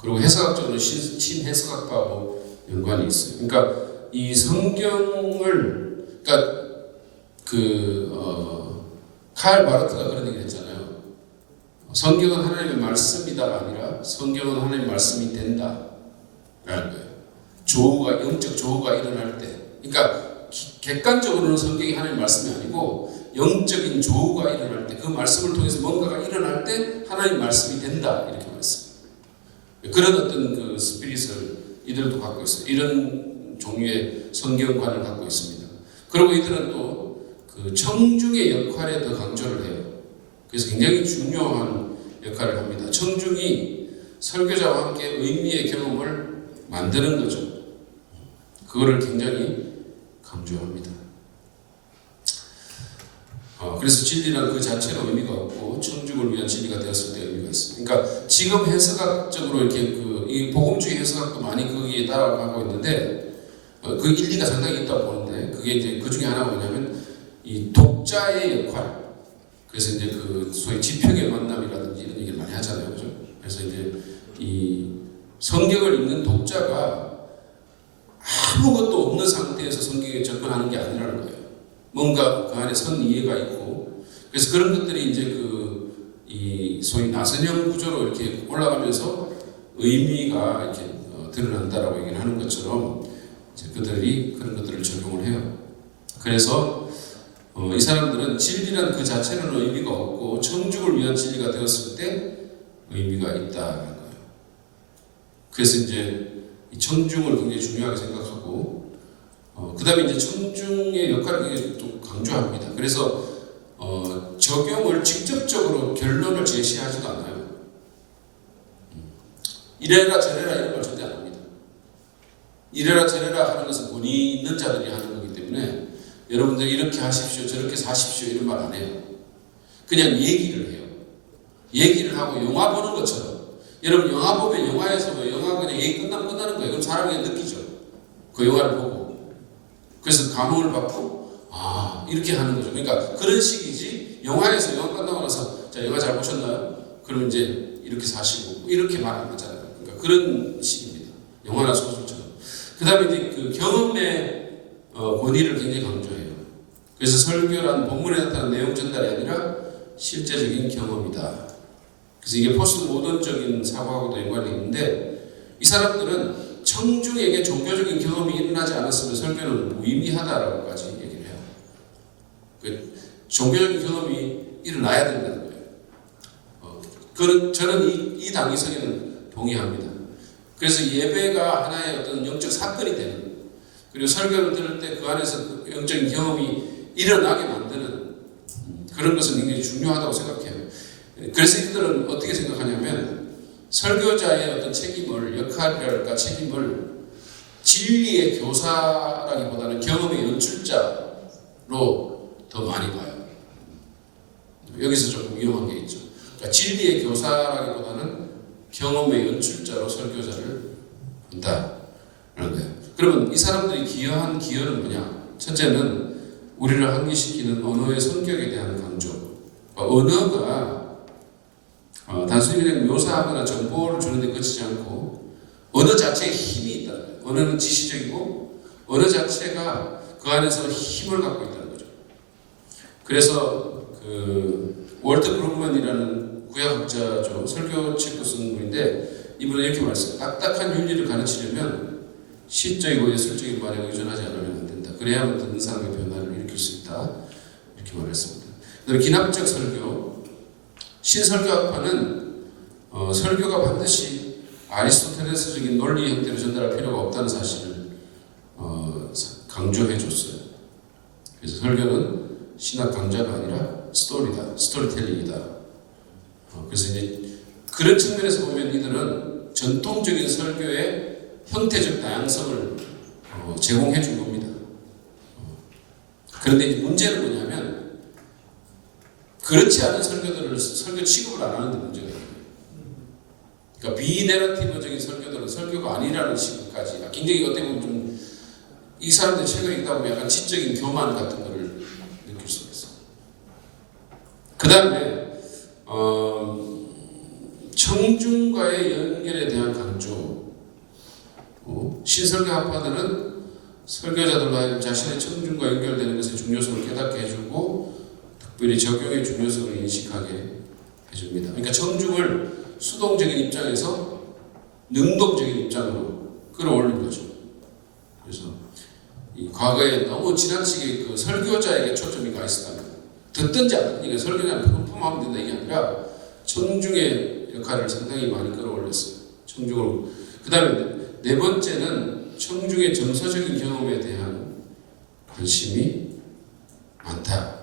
그리고 해석학적으로 신해석학과하고 연관이 있어요. 그러니까 이 성경을 칼 바르트가 그런 얘기를 했잖아요. 성경은 하나님의 말씀이다가 아니라 성경은 하나님의 말씀이 된다 라는 거예요. 영적 조우가 일어날 때, 그러니까 객관적으로는 성경이 하나님의 말씀이 아니고 영적인 조우가 일어날 때, 그 말씀을 통해서 뭔가가 일어날 때 하나님의 말씀이 된다, 이렇게 말했습니다. 그런 어떤 그 스피릿을 이들도 갖고 있어요. 이런 종류의 성경관을 갖고 있습니다. 그리고 이들은 또 그 청중의 역할에 더 강조를 해요. 그래서 굉장히 중요한 역할을 합니다. 청중이 설교자와 함께 의미의 경험을 만드는 거죠. 그거를 굉장히 강조합니다. 그래서 진리란 그 자체로 의미가 없고 청중을 위한 진리가 되었을 때 의미가 있습니다. 그러니까 지금 해석학적으로 이렇게 이 복음주의 해석학도 많이 거기에 따라가고 있는데 그 일리가 상당히 있다고 보는데, 그게 이제 그 중에 하나가 뭐냐면 이 독자의 역할. 그래서 이제 그 소위 지평의 만남이라든지 이런 얘기를 많이 하잖아요, 그죠? 그래서 이제 이 성경을 읽는 독자가 아무것도 없는 상태에서 성경에 접근하는 게 아니라는 거예요. 뭔가 그 안에 선 이해가 있고, 그래서 그런 것들이 이제 이 소위 나선형 구조로 이렇게 올라가면서 의미가 이렇게 드러난다라고 얘기를 하는 것처럼 이제 그들이 그런 것들을 적용을 해요. 그래서 이 사람들은 진리란 그 자체는 의미가 없고 청중을 위한 진리가 되었을 때 의미가 있다는 거예요. 그래서 이제 이 청중을 굉장히 중요하게 생각하고, 그 다음에 이제 청중의 역할을 굉장히 또 강조합니다. 그래서 적용을 직접적으로 결론을 제시하지도 않아요. 이래라 저래라 이런 걸 절대 안 합니다. 이래라 저래라 하는 것은 본의 있는 자들이 하는 거기 때문에 여러분들 이렇게 하십시오 저렇게 사십시오 이런 말 안 해요. 그냥 얘기를 해요. 얘기를 하고 영화 보는 것처럼, 여러분 영화 보면 영화에서 영화 그냥 얘기 끝나는 거예요. 그럼 사람이 그냥 느끼죠. 그 영화를 보고. 그래서 감흥을 받고 이렇게 하는 거죠. 그러니까 그런 식이지, 영화에서 영화 끝나고 나서 자 영화 잘 보셨나요? 그럼 이제 이렇게 사시고 이렇게 말 안 하잖아요. 그러니까 그런 식입니다. 영화나 소설처럼. 그 다음에 이제 그 경험의 권위를 굉장히 강조해요. 그래서 설교란 본문에 나타난 내용 전달이 아니라 실제적인 경험이다. 그래서 이게 포스트 모던적인 사고하고도 연관이 있는데, 이 사람들은 청중에게 종교적인 경험이 일어나지 않았으면 설교는 무의미하다라고까지 얘기를 해요. 종교적인 경험이 일어나야 된다는 거예요. 저는 이 당위성에는 동의합니다. 그래서 예배가 하나의 어떤 영적 사건이 되는, 그리고 설교를 들을 때 그 안에서 영적인 경험이 일어나게 만드는 그런 것은 굉장히 중요하다고 생각해요. 그래서 이들은 어떻게 생각하냐면, 설교자의 어떤 책임을, 역할이랄까 책임을 진리의 교사라기보다는 경험의 연출자로 더 많이 봐요. 여기서 조금 위험한 게 있죠. 그러니까 진리의 교사라기보다는 경험의 연출자로 설교자를 본다라는 거예요. 그러면 이 사람들이 기여한 기여는 뭐냐? 첫째는 우리를 환기시키는 언어의 성격에 대한 강조. 언어가 단순히 그냥 묘사하거나 정보를 주는데 그치지 않고 언어 자체에 힘이 있다. 언어는 지시적이고 언어 자체가 그 안에서 힘을 갖고 있다는 거죠. 그래서 월트 브룩만이라는 구약학자죠. 설교책도 쓴 분인데 이분은 이렇게 말했어요. 딱딱한 윤리를 가르치려면 시적이고 예술적인 말에 의존하지 않으면 안 된다. 그래야만 듣는 사람의 변화를 일으킬 수 있다. 이렇게 말했습니다. 그다음에 기납적 설교. 신설교학파는 설교가 반드시 아리스토텔레스적인 논리 형태로 전달할 필요가 없다는 사실을 강조해 줬어요. 그래서 설교는 신학 강좌가 아니라 스토리다, 스토리텔링이다. 그래서 이제 그런 측면에서 보면 이들은 전통적인 설교의 형태적 다양성을 제공해 준 겁니다. 그런데 이제 문제는 뭐냐면, 그렇지 않은 설교들을 설교 취급을 안 하는 데 문제가 있어요. 그러니까 비내러티브적인 설교들은 설교가 아니라는 식까지 굉장히 어떻게 보면 좀 이 사람들 책을 읽다 보면 약간 지적인 교만 같은 거를 느낄 수가 있어요. 그 다음에 청중과의 연결에 대한 강조. 신설교학파들은 설교자들로 하여금 자신의 청중과 연결되는 것의 중요성을 깨닫게 해주고 특별히 적용의 중요성을 인식하게 해줍니다. 그러니까 청중을 수동적인 입장에서 능동적인 입장으로 끌어올린 거죠. 그래서 이 과거에 너무 지나치게 그 설교자에게 초점이 가 있었다면 듣든지 안 듣든지 설교자는 평범하면 된다 이게 아니라 청중의 역할을 상당히 많이 끌어올렸어요. 청중으로. 그 다음에 네 번째는 청중의 정서적인 경험에 대한 관심이 많다.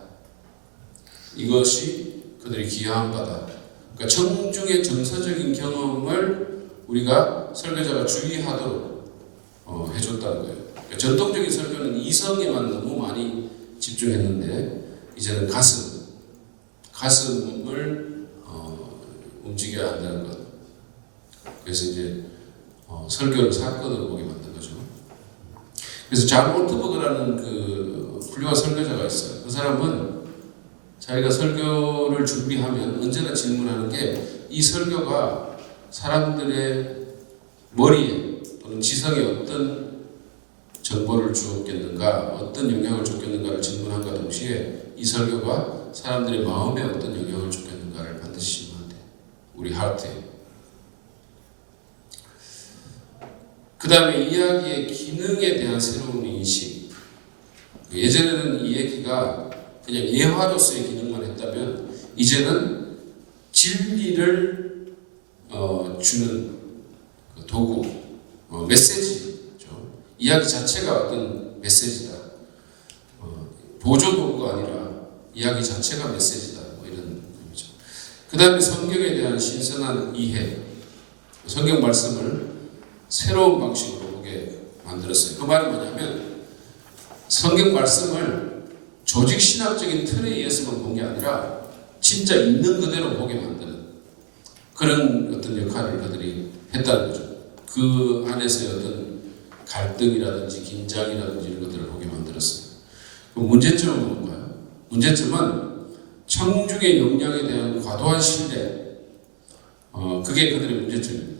이것이 그들이 기여한 바다. 그러니까 청중의 정서적인 경험을 우리가 설교자가 주의하도록 해줬다는 거예요. 그러니까 전통적인 설교는 이성에만 너무 많이 집중했는데 이제는 가슴을 움직여야 한다는 것. 그래서 이제 설교를 사건으로 보게 만든 거죠. 그래서 잔 올트버그라는 그 훌륭한 설교자가 있어요. 그 사람은 자기가 설교를 준비하면 언제나 질문하는 게 이 설교가 사람들의 머리에 또는 지성에 어떤 정보를 주었겠는가, 어떤 영향을 줬겠는가를 질문한과 동시에 이 설교가 사람들의 마음에 어떤 영향을 줬겠는가를 반드시 질문한대. 우리 하트에. 그 다음에 이야기의 기능에 대한 새로운 인식. 예전에는 이 얘기가 그냥 예화로서의 기능만 했다면 이제는 진리를 주는 도구, 메시지죠. 이야기 자체가 어떤 메시지다. 보조 도구가 아니라 이야기 자체가 메시지다. 뭐 이런 의미죠. 그 다음에 성경에 대한 신선한 이해. 성경 말씀을 새로운 방식으로 보게 만들었어요. 그 말은 뭐냐면 성경 말씀을 조직신학적인 틀에 의해서만 본 게 아니라 진짜 있는 그대로 보게 만드는 그런 어떤 역할을 그들이 했다는 거죠. 그 안에서의 어떤 갈등이라든지 긴장이라든지 이런 것들을 보게 만들었어요. 그럼 문제점은 뭔가요? 문제점은 청중의 역량에 대한 과도한 신뢰. 그게 그들의 문제점입니다.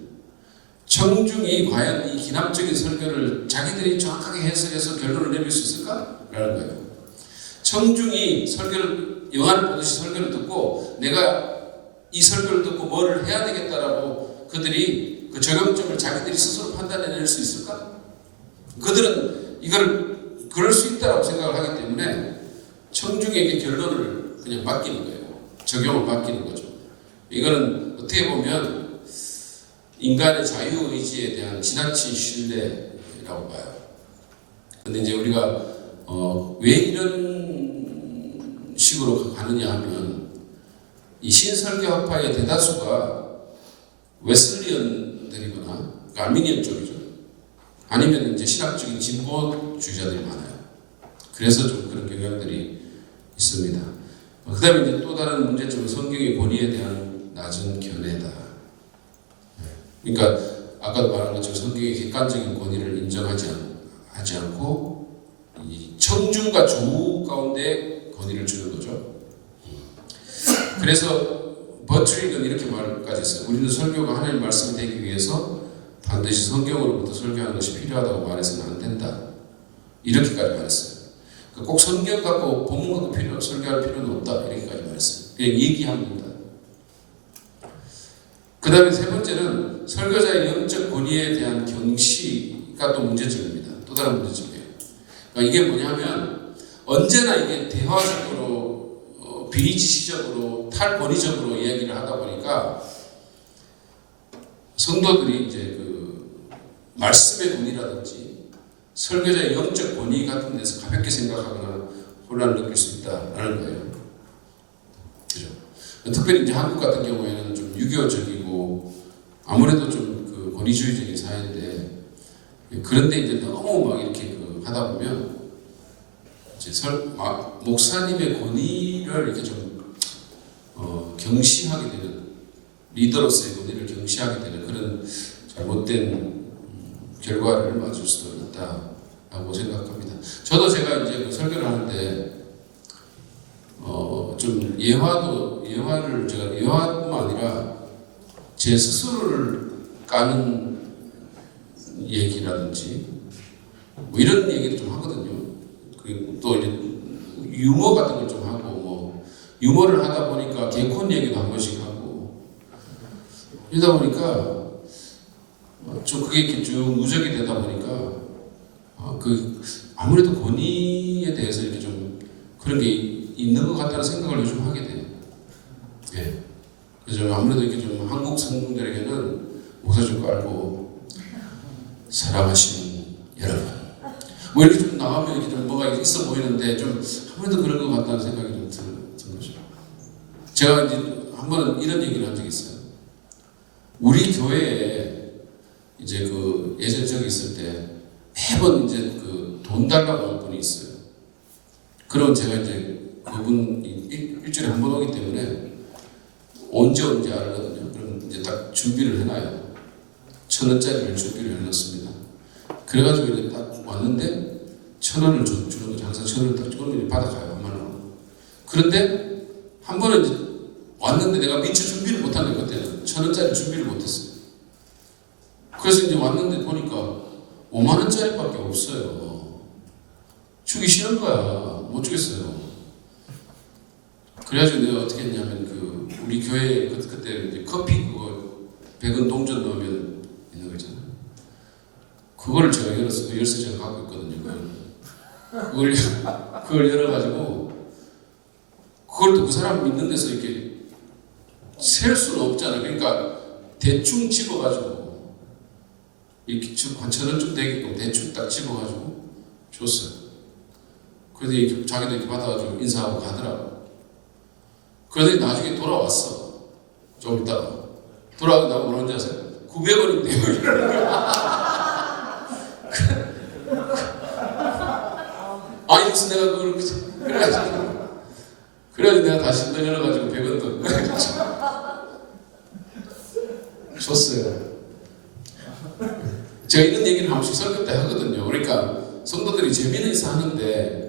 청중이 과연 이 기남적인 설교를 자기들이 정확하게 해석해서 결론을 내릴 수 있을까? 라는 거예요. 청중이 설교를 영화를 보듯이 설교를 듣고 내가 이 설교를 듣고 뭐를 해야 되겠다라고 그들이 그 적용점을 자기들이 스스로 판단해낼 수 있을까? 그들은 이걸 그럴 수 있다라고 생각을 하기 때문에 청중에게 결론을 그냥 맡기는 거예요. 적용을 맡기는 거죠. 이거는 어떻게 보면 인간의 자유의지에 대한 지나친 신뢰라고 봐요. 근데 이제 우리가 왜 이런 식으로 가느냐 하면 이 신설교학파의 대다수가 웨슬리언들이거나 알미니언 쪽이죠. 아니면 이제 신학적인 진보주의자들이 많아요. 그래서 좀 그런 경향들이 있습니다. 그 다음에 이제 또 다른 문제점은 성경의 권위에 대한 낮은 견해다. 그러니까 아까도 말한 것처럼 성경의 객관적인 권위를 인정하지 않고 이 청중과 조우 가운데 권위를 주는 거죠. 그래서 버트릭은 이렇게 말까지 했어요. 우리는 설교가 하나님의 말씀이 되기 위해서 반드시 성경으로부터 설교하는 것이 필요하다고 말해서는 안 된다. 이렇게까지 말했어요. 그러니까 꼭 성경 갖고 본문 갖고 설교할 필요는 없다. 이렇게까지 말했어요. 그냥 얘기합니다. 그 다음에 세 번째는 설교자의 영적 권위에 대한 경시가 또 문제점입니다. 또 다른 문제점이에요. 그러니까 이게 뭐냐면 언제나 이게 대화적으로 비지시적으로 탈권위적으로 이야기를 하다 보니까 성도들이 이제 그 말씀의 권위라든지 설교자의 영적 권위 같은 데서 가볍게 생각하거나 혼란을 느낄 수 있다라는 거예요. 그죠? 특별히 이제 한국 같은 경우에는 좀 유교적이고 아무래도 좀 그 권위주의적인 사회인데 그런데 이제 너무 막 이렇게 하다 보면 이제 목사님의 권위를 이렇게 좀 경시하게 되는 리더로서의 권위를 경시하게 되는 그런 잘못된 결과를 맞을 수도 있다라고 생각합니다. 저도 제가 이제 그 설교를 하는데 좀 예화를 제가 예화뿐만 아니라 제 스스로를 까는 얘기라든지 뭐 이런 얘기를 좀 하거든요. 그리고 또 이제 유머 같은 걸 좀 하고 뭐 유머를 하다 보니까 개콘 얘기도 한 번씩 하고 이러다 보니까 좀 그게 이렇게 쭉 누적이 되다 보니까 그 아무래도 권위에 대해서 이렇게 좀 그런 게 있는 것 같다는 생각을 요즘 하게 돼요. 예. 그래서 아무래도 이렇게 좀 한국 성도들에게는 목소리 좀 깔고 사랑하시는 여러분 뭐 이렇게 좀 나가면 이렇게 좀 뭐가 있어 보이는데 좀 아무래도 그런 것 같다는 생각이 좀 든 거죠. 제가 이제 한 번은 이런 얘기를 한 적이 있어요. 우리 교회에 이제 그 예전에 저기 있을 때 매번 이제 그 돈 달라고 하는 분이 있어요. 그럼 제가 이제 그분 일주일에 한 번 오기 때문에 언제 알거든요. 그럼 이제 딱 준비를 해놔요. 1,000원짜리를 준비를 해놨습니다. 그래가지고 이제 딱 왔는데 1,000원을 주는 거죠. 항상 1,000원을 딱 주면 받아가요. 10,000원. 그런데 한 번은 이제 왔는데 내가 미처 준비를 못한 거예요. 그때는 1,000원짜리 준비를 못했어요. 그래서 이제 왔는데 보니까 50,000원짜리밖에 없어요. 주기 싫은 거야. 못 주겠어요. 그래가지고 내가 어떻게 했냐면 그 우리 교회 그때 이제 커피 그거 100원 동전 넣으면 있는 거 있잖아요. 그걸 제가 열어서 그 열쇠 제가 갖고 있거든요. 그걸 열어가지고 그걸 또 그 사람 믿는 데서 이렇게 셀 수는 없잖아요. 그러니까 대충 집어가지고 이렇게 한 1,000원쯤 되게끔 대충 딱 집어가지고 줬어요. 그래서 자기도 이렇게 받아가지고 인사하고 가더라고. 그러더니 나중에 돌아왔어. 좀 있다가 돌아가고 나고 뭐라는지 아세요? 900원인데요. 아니 무슨 내가 그걸 그래가지고 내가 다시 열어가지고 100원 더 줬어요. 제가 이런 얘기를 한 번씩 설교 때 하거든요. 그러니까 성도들이 재미는 있어 하는데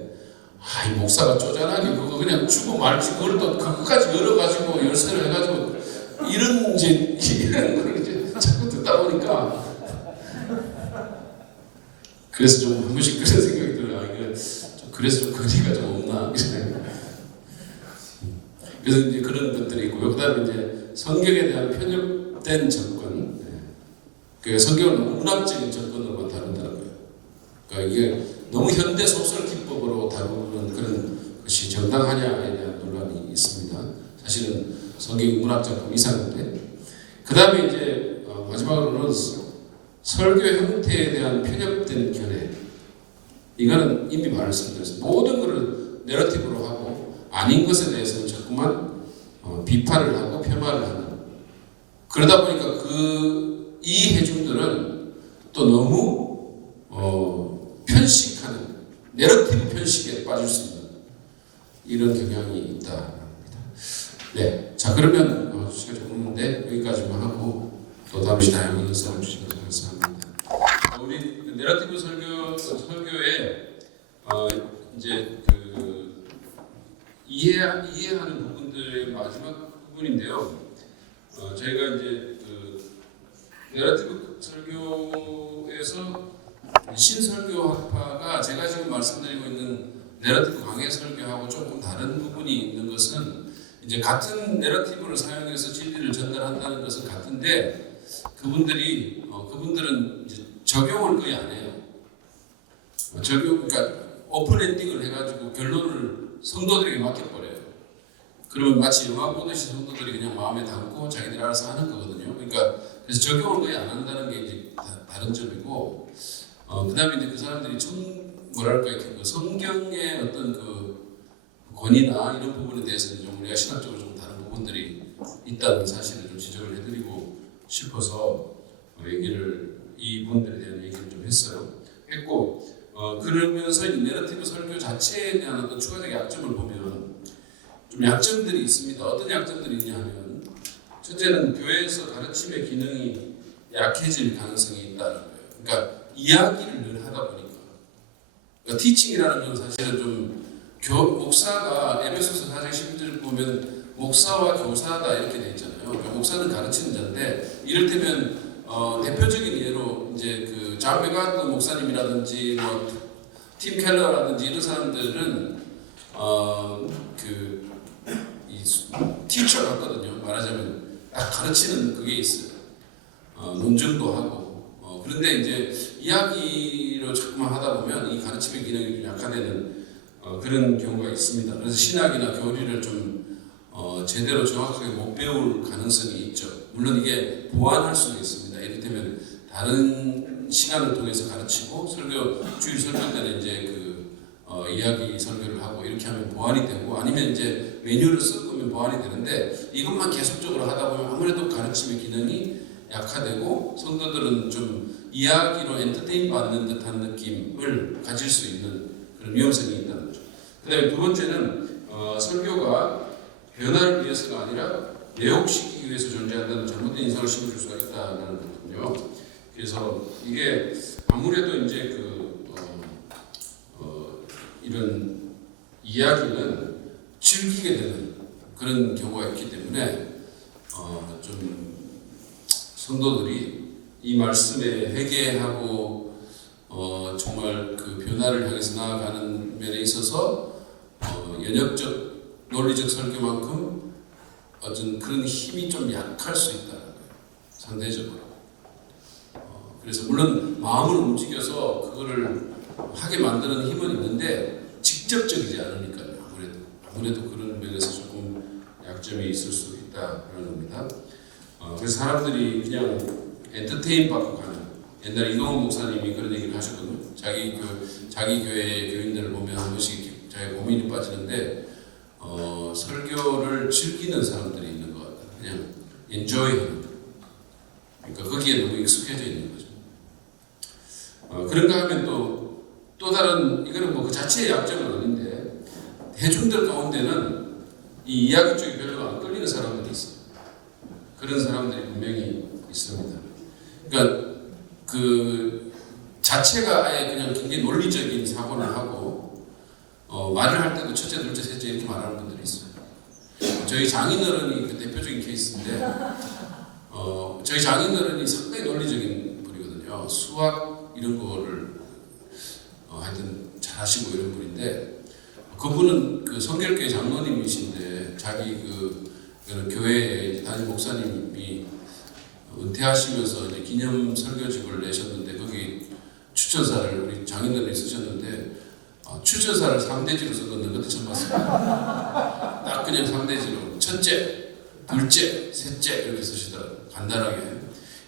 이 목사가 쪼잔하게 그거 그냥 주고 말지 그걸 또 그것까지 열어가지고 열쇠를 해가지고 이런 걸 이제 자꾸 듣다 보니까 그래서 좀 한 번씩 그런 생각이 들어요. 그래서 좀 거리가 좀 없나 그래서 이제 그런 것들이 있고요. 그다음에 이제 성경에 대한 편협된 접근, 그 성경을 문학적인 접근으로만 다룬다고요. 그러니까 이게 너무 현대 소설 기법으로 다루는 그런 것이 정당하냐에 대한 논란이 있습니다. 사실은 성경 문학 작품 이상인데, 그 다음에 이제 마지막으로는 설교 형태에 대한 편협된 견해. 이거는 이미 말씀드렸습니다. 모든 것을 내러티브로 하고 아닌 것에 대해서는 자꾸만 비판을 하고 폄하를 하는. 그러다 보니까 이 해중들은 또 너무 편식하는 내러티브 편식에 빠질 수 있는 이런 경향이 있다. 네, 자 그러면 시간이 조금 있는데 여기까지만 하고 또 다음 시간에 연습을 주시면 감사합니다. 우리 내러티브 설교에 이제 그 이해하는 부분들의 마지막 부분인데요. 저희가 이제 그 내러티브 설교에서 신설교학파가 제가 지금 말씀드리고 있는 내러티브 강해 설교하고 조금 다른 부분이 있는 것은 이제 같은 내러티브를 사용해서 진리를 전달한다는 것은 같은데 그분들은 이제 적용을 거의 안 해요. 그러니까 오픈 엔딩을 해가지고 결론을 성도들에게 맡겨버려요. 그러면 마치 영화 보듯이 성도들이 그냥 마음에 담고 자기들이 알아서 하는 거거든요. 그러니까 그래서 적용을 거의 안 한다는 게 이제 다른 점이고, 그다음에 이제 그 사람들이 그 성경의 어떤 그 권위나 이런 부분에 대해서는 좀 우리가 신학적으로 좀 다른 부분들이 있다는 사실을 좀 지적을 해드리고 싶어서 이 부분들에 대한 얘기를 좀 했고, 그러면서 이 내러티브 설교 자체에 대한 어떤 추가적 약점을 보면 좀 약점들이 있습니다. 어떤 약점들이 있냐 하면 첫째는 교회에서 가르침의 기능이 약해질 가능성이 있다는 거예요. 그러니까 이야기를 늘 하다 보니까 그러니까 티칭이라는 건 사실은 좀 목사가 에베소서 4장 11절 보면 목사와 교사다 이렇게 돼 있잖아요. 그러니까 목사는 가르치는 자인데 이를테면 대표적인 예로 이제 그 존 메가드 목사님이라든지 팀 켈러라든지 이런 사람들은 이 티처 같거든요. 말하자면 딱 가르치는 그게 있어요. 논증도 하고 그런데 이제 이야기로 자꾸만 하다 보면 이 가르침의 기능이 좀 약화되는 그런 경우가 있습니다. 그래서 신학이나 교리를 좀 제대로 정확하게 못 배울 가능성이 있죠. 물론 이게 보완할 수도 있습니다. 이를테면 다른 시간을 통해서 가르치고 주일 설교 때는 이제 이야기 설교를 하고 이렇게 하면 보완이 되고, 아니면 이제 메뉴를 쓰면 보완이 되는데, 이것만 계속적으로 하다 보면 아무래도 가르침의 기능이 약화되고 성도들은 좀 이야기로 엔터테인 받는 듯한 느낌을 가질 수 있는 그런 위험성이 있다는 거죠. 그 다음에 두 번째는 설교가 변화를 위해서가 아니라 매혹시키기 위해서 존재한다는 잘못된 인상을 심어줄 수가 있다는 거거든요. 그래서 이게 아무래도 이제 이런 이야기는 즐기게 되는 그런 경우가 있기 때문에 좀 성도들이 이 말씀에 회개하고 정말 그 변화를 향해서 나아가는 면에 있어서 연역적 논리적 설교만큼 어떤 그런 힘이 좀 약할 수 있다는 거예요. 상대적으로. 그래서 물론 마음을 움직여서 그거를 하게 만드는 힘은 있는데 직접적이지 않으니까요. 아무래도 그런 면에서 조금 약점이 있을 수 있다는 겁니다. 그래서 사람들이 그냥 엔터테인 받고 가는, 옛날에 이동훈 목사님이 그런 얘기를 하셨거든요. 자기 교회 교인들을 보면 한 번씩 자기 고민이 빠지는데 설교를 즐기는 사람들이 있는 것 같아요. 그냥 엔조이하는. 그러니까 거기에 너무 익숙해져 있는 거죠. 그런가 하면 또 다른, 이거는 그 자체의 약점은 아닌데, 대중들 가운데는 이 이야기 쪽에 별로 안 끌리는 사람들이 있어요. 그런 사람들이 분명히 있습니다. 그러니까 그 자체가 아예 그냥 굉장히 논리적인 사고를 하고 말을 할 때도 첫째, 둘째, 셋째 이렇게 말하는 분들이 있어요. 저희 장인어른이 그 대표적인 케이스인데, 저희 장인어른이 상당히 논리적인 분이거든요. 수학 이런 거를 하여튼 잘하시고 이런 분인데, 그분은 그 성결교회 장로님이신데 자기 교회에 담임 목사님이 은퇴하시면서 이제 기념 설교집을 내셨는데, 거기 추천사를 우리 장인어른이 쓰셨는데 추천사를 3대지로 썼는데 그때 처음 봤습니다. 딱 그냥 3대지로 첫째, 둘째, 셋째 이렇게 쓰시더라고요. 간단하게. 그러니까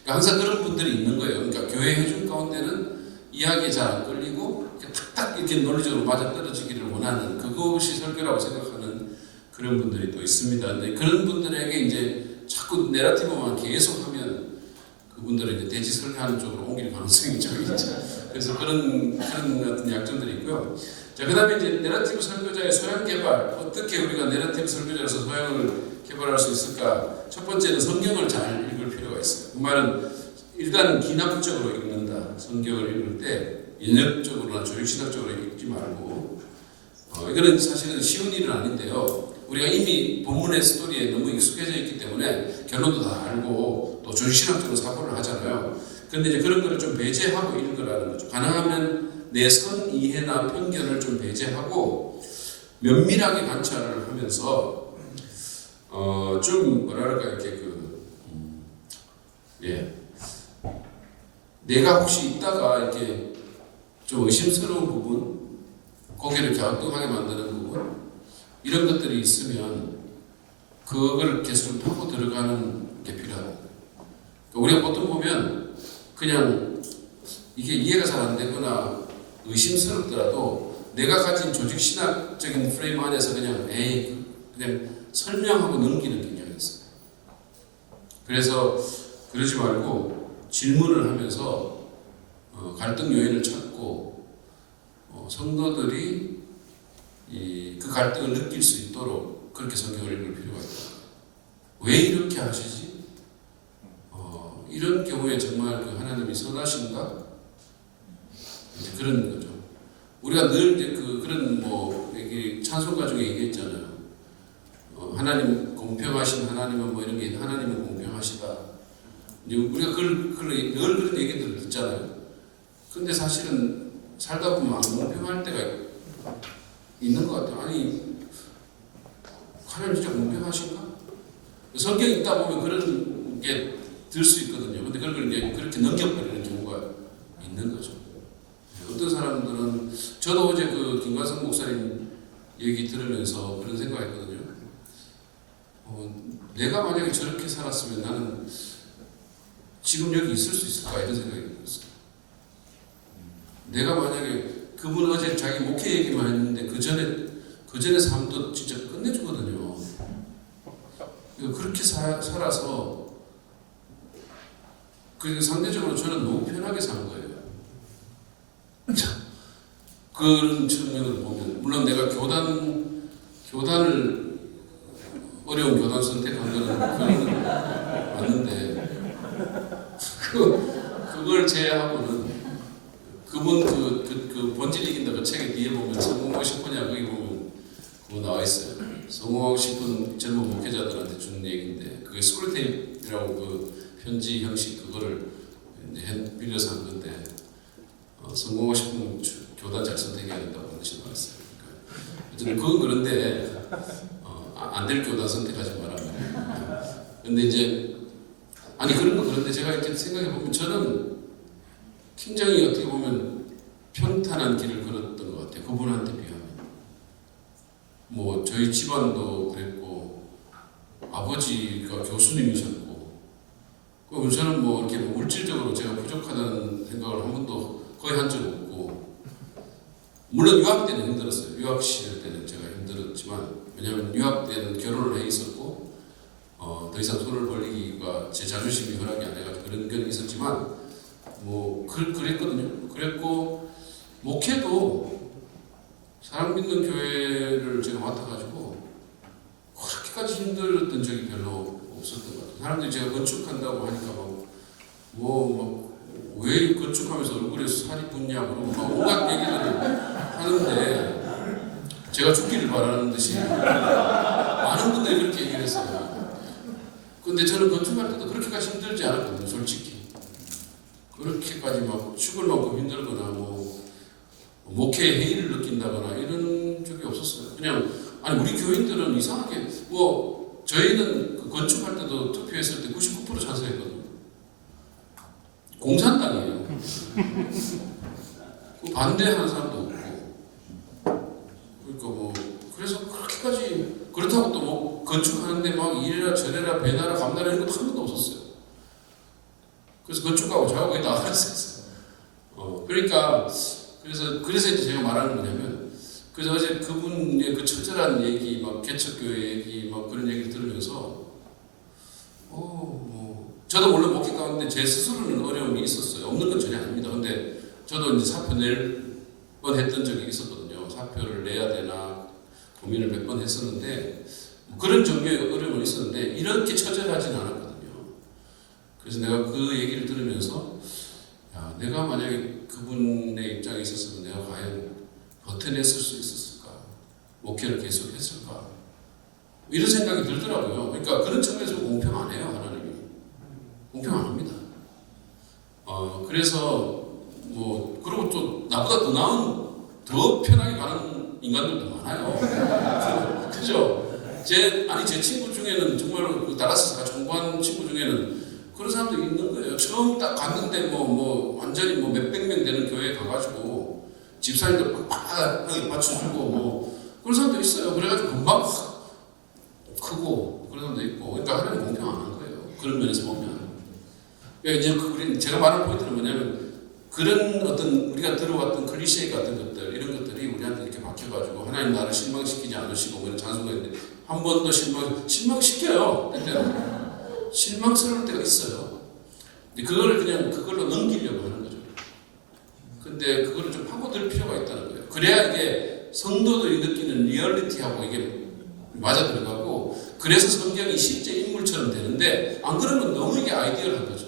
항상 그런 분들이 있는 거예요. 그러니까 교회 회중 가운데는 이야기에 잘 안 끌리고 탁탁 이렇게 논리적으로 맞아떨어지기를 원하는, 그것이 설교라고 생각하는 그런 분들이 또 있습니다. 근데 그런 분들에게 이제 자꾸 내러티브만 계속하면 그분들은 이제 대지 설교하는 쪽으로 옮길 가능성이 좀 있죠. 그래서 그런 어떤 약점들이 있고요. 자, 그다음에 이제 내러티브 설교자의 소양 개발, 어떻게 우리가 내러티브 설교자로서 소양을 개발할 수 있을까? 첫 번째는 성경을 잘 읽을 필요가 있어요. 그 말은 일단 기납적으로 읽는다. 성경을 읽을 때 연역적으로나 조직신학적으로 읽지 말고, 이거는 사실은 쉬운 일은 아닌데요. 우리가 이미 본문의 스토리에 너무 익숙해져 있기 때문에 결론도 다 알고 또 조직신학적으로 사고를 하잖아요. 그런데 이제 그런 거를 좀 배제하고 읽으라는 거죠. 가능하면 내 선 이해나 편견을 좀 배제하고 면밀하게 관찰을 하면서 좀 뭐랄까 이렇게 내가 혹시 있다가 이렇게 좀 의심스러운 부분, 고개를 갸우뚱하게 만드는 부분, 이런 것들이 있으면 그걸 계속 좀 파고 들어가는 게 필요하다. 우리가 보통 보면 그냥 이게 이해가 잘 안 되거나 의심스럽더라도 내가 가진 조직 신학적인 프레임 안에서 그냥 설명하고 넘기는 경향이 있어요. 그래서 그러지 말고 질문을 하면서 갈등 요인을 찾고 성도들이 그 갈등을 느낄 수 있도록 그렇게 성경을 읽을 필요가 있다. 왜 이렇게 하시지? 이런 경우에 정말 그 하나님이 선하신가? 이제 그런 거죠. 우리가 늘 이제 그런 여기 찬송가 중에 얘기했잖아요. 하나님 공평하신 하나님은 이런 게 하나님은 공평하시다. 이제 우리가 늘 그런 얘기들을 듣잖아요. 근데 사실은 살다 보면 안 공평할 때가 있는 것 같아요. 아니 하나님 진짜 공평하신가? 성경 읽다 보면 그런 게 들 수 있거든요. 근데 그걸 이제 그렇게 넘겨버리는 경우가 있는 거죠. 어떤 사람들은 저도 어제 그 김관성 목사님 얘기 들으면서 그런 생각했거든요. 내가 만약에 저렇게 살았으면 나는 지금 여기 있을 수 있을까 이런 생각이 들었어요. 내가 만약에 그분 어제 자기 목회 얘기만 했는데 그 전에 삶도 진짜 끝내주거든요. 그렇게 살아서 그 상대적으로 저는 너무 편하게 산 거예요. 그런 측면을 보면 물론 내가 교단을 어려운 교단 선택한 거는 맞는데 그걸 제외하고는 그분 그 본질 이긴다 그 책에 뒤에 보면 성공하고 싶으냐 거기 보면 그거 나와 있어요. 성공하고 싶은 젊은 목회자들한테 주는 얘기인데 그게 스크루테이프라고 그 편지 형식 그거를 이제 빌려서 한 건데 성공하고 싶은 교단 잘 선택해야 된다고 하신 말씀. 어쨌든 그건 그런데 안 될 교단 선택하지 말아요. 근데 이제 아니 그런 거 그런데 제가 이렇게 생각해 보면 저는 굉장히 어떻게 보면 평탄한 길을 걸었던 것 같아요. 그분한테 비하면. 뭐 저희 집안도 그랬고 아버지가 교수님이셨고 그럼 저는 뭐 이렇게 물질적으로 제가 부족하다는 생각을 한 번도 거의 한 적 없고 물론 유학 때는 힘들었어요. 유학 시절 때는 제가 힘들었지만 왜냐하면 유학 때는 결혼을 해 있었고 더 이상 손을 벌리기가 제 자존심이 허락이 안 해가지고 그런 건 있었지만 뭐 그랬거든요. 그랬고 목회도 사랑 믿는 교회를 제가 맡아가지고 그렇게까지 힘들었던 적이 별로 없었던 것 같아요. 사람들이 제가 건축한다고 하니까 왜 건축하면서 얼굴에 살이 붙냐고 막 온갖 얘기들을 하는데 제가 죽기를 바라는 듯이 많은 분들이 그렇게 얘기를 했어요. 근데 저는 건축할 때도 그렇게까지 힘들지 않았거든요. 솔직히 그렇게까지 막 죽을 만큼 힘들거나 뭐 목회에 해이를 느낀다거나 이런 적이 없었어요. 그냥 아니 우리 교인들은 이상하게 뭐 저희는 그 건축할 때도 투표했을 때 99% 찬성했거든요. 공산당이에요. 그 반대하는 사람도 없고 그러니까 뭐 그래서 그렇게까지 그렇다고 또 뭐 건축하는데 막 이래라 저래라 배나라 감나라 이런 것도 한 번도 없었어요. 그래서 건축하고 저하고 거의 다 알았어요. 그러니까 그래서 이제 제가 말하는 거냐면 그래서 어제 그분의 그 처절한 얘기 막 개척교회 얘기 막 그런 얘기를 들으면서 저도 물론 목회 가운데 제 스스로는 어려움이 있었어요. 없는 건 전혀 아닙니다. 근데 저도 이제 사표 낼 뻔했던 적이 있었거든요. 사표를 내야 되나 고민을 몇 번 했었는데 그런 정도의 어려움은 있었는데 이렇게 처절하진 않았거든요. 그래서 내가 그 얘기를 들으면서 야, 내가 만약에 그분의 입장에 있었으면 내가 과연 버텨냈을 수 있었을까? 목회를 계속 했을까? 이런 생각이 들더라고요. 그러니까 그런 측면에서 공평 안 해요, 하나님이. 공평 안 합니다. 그래서 뭐 그리고 또 나보다 더 나은 더 편하게 가는 인간들도 많아요. 그죠? 제 친구 중에는 정말 그 다라스 같이 공부한 친구 중에는 그런 사람도 있는 거예요. 처음 딱 갔는데 뭐 완전히 뭐 몇백 명 되는 교회에 가가지고 집사님들 빡빡하게 받쳐주고 뭐 그런 사람도 있어요. 그래가지고 금방 크고 그런 사람도 있고 그러니까 하나님 공평 안 한 거예요. 그런 면에서 보면. 그러니까 이제 제가 말하는 포인트는 뭐냐면 그런 어떤 우리가 들어왔던 클리셰 같은 것들 이런 것들이 우리한테 이렇게 박혀가지고 하나님 나를 실망시키지 않으시고 그런 찬송가 있는데 한 번 더 실망시켜요. 때때로 실망스러울 때가 있어요. 근데 그걸로 넘기려고 하는 거죠. 근데 그거를 좀 파고들 필요가 있다는 거예요. 그래야 이게 성도들이 느끼는 리얼리티하고 이게 맞아 들어가고 그래서 성경이 실제 인물처럼 되는데 안 그러면 너무 이게 아이디어를 한 거죠.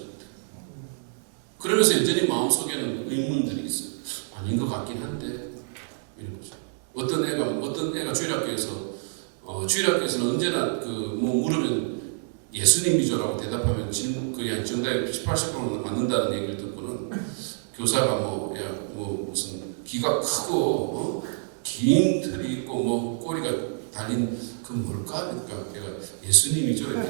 그러면서 여전히 마음속에는 의문들이 있어요. 아닌 것 같긴 한데 이런 거죠. 어떤 애가 주일학교에서는 언제나 뭐 물으면 예수님이죠라고 대답하면 그냥 정답이 80%는 맞는다는 얘기를 듣고는 교사가 귀가 크고 긴 털이 있고 뭐 꼬리가 달린 그 뭘까? 그러니까 내가 예수님이죠. 이렇게.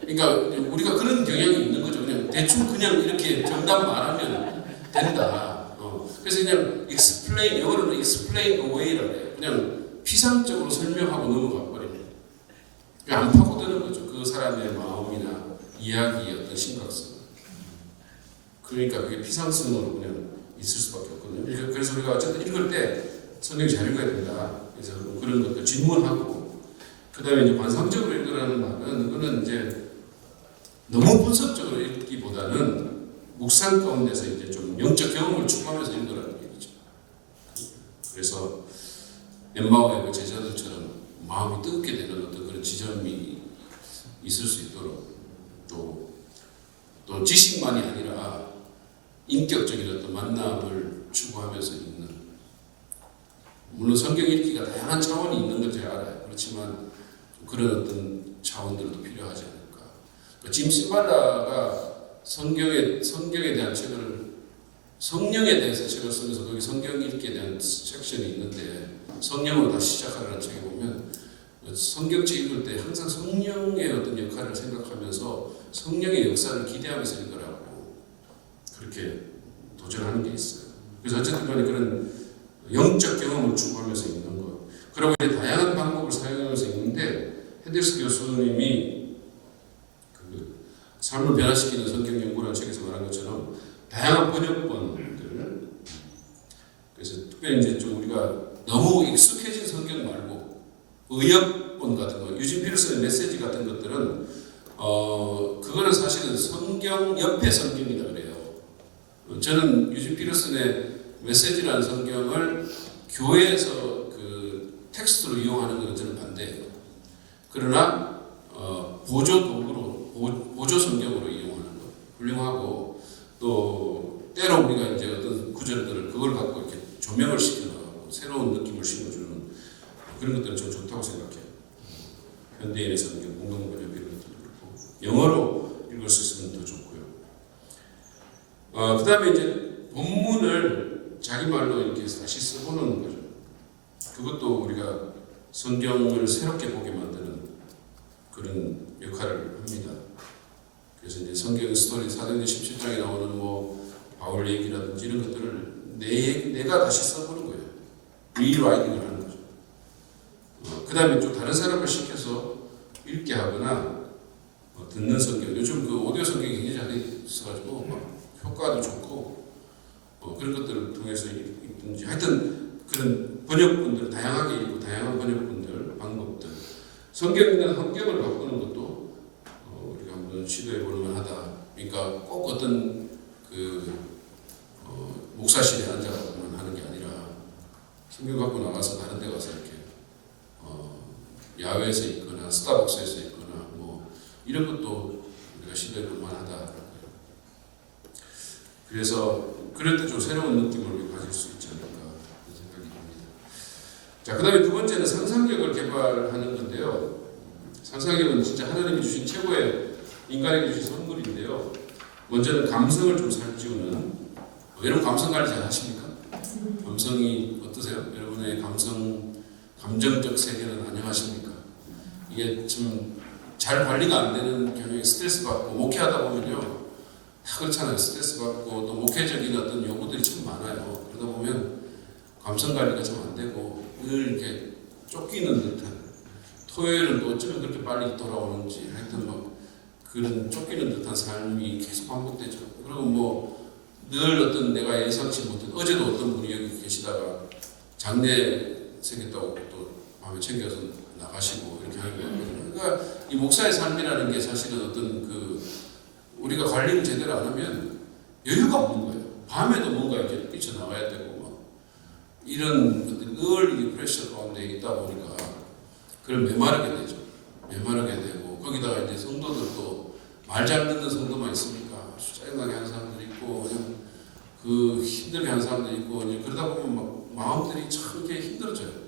그러니까 우리가 그런 경향이 있는 거죠. 그냥 대충 그냥 이렇게 정답 말하면 된다. 그래서 그냥 explain, 영어로는 explain away라고 해요. 그냥 피상적으로 설명하고 넘어가 버리면 안 파고드는 거죠. 그 사람의 마음이나 이야기의 어떤 심각성. 그러니까 그게 피상성으로 그냥 있을 수밖에 없거든요. 그래서 우리가 어쨌든 읽을 때 성경 잘 읽어야 된다. 그래서 그런 것들 질문하고 그 다음에 이제 관상적으로 읽으라는 말은 그거는 이제 너무 분석적으로 읽기보다는 묵상 가운데서 이제 좀 영적 경험을 추구하면서 읽으라는 얘기죠. 그래서 엠마오의 그 제자들처럼 마음이 뜨겁게 되는 어떤 그런 지점이 있을 수 있도록 또 지식만이 아니라 인격적인 어떤 만남을 추구하면서 읽는, 물론 성경 읽기가 다양한 차원이 있는 걸 제가 알아요. 그렇지만 그런 어떤 차원들도 필요하지 않을까. 짐 신발라가 성경에 대한 책을, 성령에 대해서 책을 쓰면서 거기 성경 읽기에 대한 섹션이 있는데, 성령으로 다시 시작하라는 책에 보면 성경책 읽을 때 항상 성령의 어떤 역할을 생각하면서 성령의 역사를 기대하면서 읽으라고 그렇게 도전하는 게 있어요. 그래서 어쨌든 간에 그런 영적 경험을 추구하면서 읽는 것. 그리고 이제 다양한 방법을 사용하면서 읽는데, 헤델스 교수님이 그 삶을 변화시키는 성경 연구라는 책에서 말한 것처럼 다양한 번역본들을, 그래서 특별히 이제 좀 우리가 너무 익숙해진 성경 말고 의역본 같은 거, 유진 피터슨의 메시지 같은 것들은 그거는 사실은 성경 옆에 성경이다 그래요. 저는 유진 피터슨의 메시지라는 성경을 교회에서 그 텍스트로 이용하는 것은 저는 반대예요. 그러나 보조 도구로, 보조 성경으로 이용하는 것 훌륭하고, 또 때로 우리가 이제 어떤 구절들을 그걸 갖고 이렇게 조명을 시켜나가고 새로운 느낌을 심어주는 그런 것들은 좀 좋다고 생각해요. 현대인의 성경, 공동번역 이런 것들도 그렇고 영어로 읽을 수 있으면 더 좋고요. 그 다음에 이제 본문을 자기 말로 이렇게 다시 써보는 거죠. 그것도 우리가 성경을 새롭게 보게 만드는 그런 역할을 합니다. 그래서 이제 성경 스토리 사도행전 17장에 나오는 뭐 바울 얘기라든지 이런 것들을 내가 다시 써보는 거예요. 리라이팅을 하는 거죠. 그 다음에 좀 다른 사람을 시켜서 읽게 하거나 듣는 성경. 요즘 그 오디오 성경이 굉장히 잘 있어가지고 막 효과도 좋고 그런 것들을 통해서 읽든지, 하여튼 그런 번역본들 다양하게 읽고 다양한 번역본들 방법들, 성경 있는 환경을 바꾸는 것도 우리가 한번 시도해 볼 만하다. 그러니까 꼭 어떤 그 목사실에 앉아서만 하는 게 아니라 성경 갖고 나가서 다른 데 가서 이렇게 야외에서 있거나 스타벅스에서 있거나 뭐 이런 것도 우리가 시도해 볼 만하다. 그래서 그럴 때 좀 새로운 느낌을 가질 수 있지 않을까 생각이 듭니다. 자, 그 다음에 두 번째는 상상력을 개발하는 건데요. 상상력은 진짜 하나님이 주신 최고의 인간에게 주신 선물인데요. 먼저는 감성을 좀 살찌우는, 여러분 감성 관리 잘 하십니까? 감성이 어떠세요? 여러분의 감정적 세계는 안녕하십니까? 이게 좀 잘 관리가 안 되는 경우에 스트레스 받고, 목회하다 보면요 다 그렇잖아요. 스트레스 받고 또 목회적인 어떤 요구들이 참 많아요. 그러다 보면 감성 관리가 좀 안 되고 늘 이렇게 쫓기는 듯한, 토요일은 또 어쩌면 그렇게 빨리 돌아오는지, 하여튼 뭐 그런 쫓기는 듯한 삶이 계속 반복되죠. 그리고 뭐 늘 어떤 내가 예상치 못한, 어제도 어떤 분이 여기 계시다가 장례 생겼다고 또 마음에 챙겨서 나가시고 이렇게 하는 거예요. 그러니까 이 목사의 삶이라는 게 사실은 어떤 그 우리가 관리를 제대로 안 하면 여유가 없는 거예요. 밤에도 뭔가 이렇게 뛰쳐나와야 되고 막 이런 늘 프레셔 가운데 있다 보니까 그걸 메마르게 되죠. 메마르게 되고, 거기다가 이제 성도들도 말 잘 듣는 성도만 있으니까 짜증나게 하는 사람들이 있고, 그냥 그 힘들게 하는 사람들이 있고, 그러다 보면 막 마음들이 참 이렇게 힘들어져요.